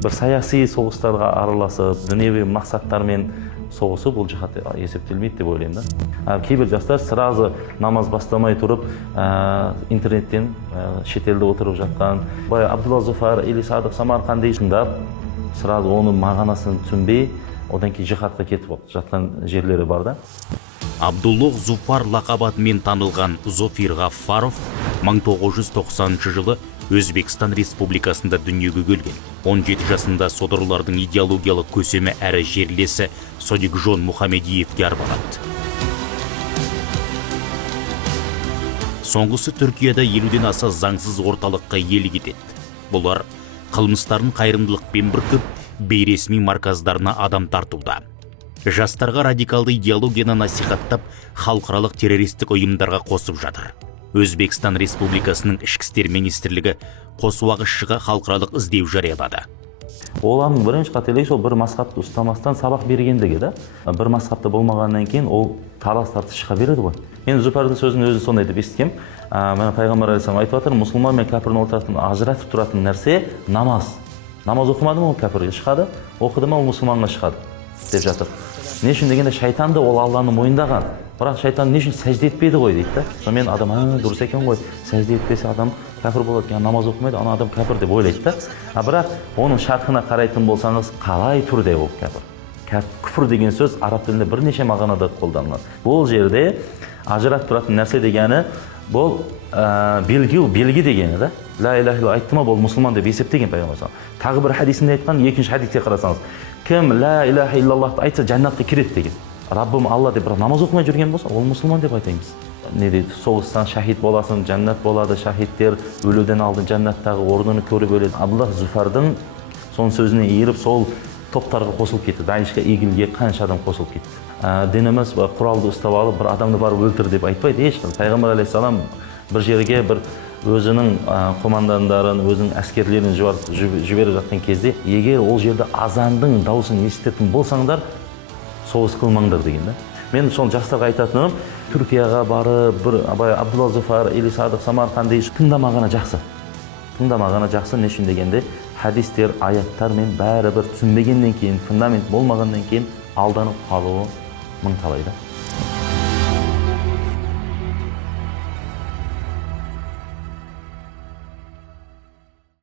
бір саяси соғыстарға араласып, дүниеви мақсаттармен соғысы бұл жихад есептелмейді деп ойлаймын да. Кейбір жастар сразу намаз бастамай тұрып, интернеттен шетелде отырып жатқан, Абдулла Зуфар или Садық Самарқанди тыңдап, сразу оның мағынасын түсінбей, одан кейін жихадқа кетіп жатқан жерлері бар да. Абдуллах Зуфар лақабатымен танылған Зофир Ғаффаров 1990 жылы Өзбекстан Республикасында дүниеге келген. 17 жасында содырлардың идеологиялық көсемі әрі жерлесі Содикжон Мухамедиевке арбалады. Соңғысы Түркияда 50-ден аса заңсыз орталыққа иелік етеді. Бұлар қылмыстарын қайырымдылықпен бүркіп, бейресми марказдарына адам тартуда. Жастарға радикалды идеологияны насихаттап, халықаралық террористік ұйымдарға қосып жатыр. Өзбекстан Республикасының ішкі істер министрлігі қосуағышшыға халықаралық іздеу жариялады. Олардың бірінші қателігі сол бір мазхабты ұстамастан сабақ бергендігі да. Бір мазхабта болмағаннан кейін ол талас тартысқа береді ғой. Мен Зуфардың сөзін өзі сондай деп естігем. Мен пайғамбар алейхиссалам айтып жатыр, мұсылман мен кәпірдің ортасын ажыратып тұратын нәрсе намаз. Намаз оқымады ма, ол кәпірге шығады, оқыды ма, ол мұсылманға шығады деп жатыр. Не үшін дегенде шайтанды ол Алланы мойындаған. Бірақ шайтан не үшін сәжде етпеді ғой дейді да. Сонымен адам дұрыс екен ғой, сәжде етпесе адам кәпір болады, яғни намаз оқымайды, ана адам кәпір деп ойлайды да. Бірақ оның шарқына қарайтын болсаңыз, қалай түрде ол кәпір. Күфір деген сөз араб тілінде бірнеше мағынада қолданылады. Бұл жерде ажыратып тұратын нәрсе дегені бұл белгі дегені да. Ла иляха илlalloh айтты ма, бұл мұсылман деп есептеген пайғамбар. Тағы бір хадисінде айтқан, екінші хадиске қарасаңыз, кім ла иляха илlallohты айтса жаннатқа кіреді деген. Раббым Алла деп намаз оқымай жүрген болса, ол мұсылман деп айтаймыз. Не дейді, соғыстан шахид боласың, жаннат болады, шахидтер өлуден алдын жаннаттағы орнын көріп өледі. Абдуллах Зуфардың соның сөзіне иіріп, сол топтарға қосылып кетті. Даишқа игілге қанша адам қосылып кетті. Дініміз құралды ұстап алып, бір адамды барып өлтір деп айтпайды. Ешқашан пайғамбар алейхиссалам бір жерге бір өзінің қомандандарын, өзінің әскерлерін жіберіп жатқан кезде, егер ол жерде азандың дауысын еститін болсаңдар, соғыс қылмаңдар деген да. Мен сол жастарға айтатыным, Түркияға барып, бір Абдулла Зуфар или Садық Самарқанди тыңдамағаны жақсы. Тыңдамағаны жақсы, не үшін дегенде, хадистер, аяттар мен бәрі бір түсінбегеннен кейін, фундамент болмағаннан кейін алданып қалуы мың талай да.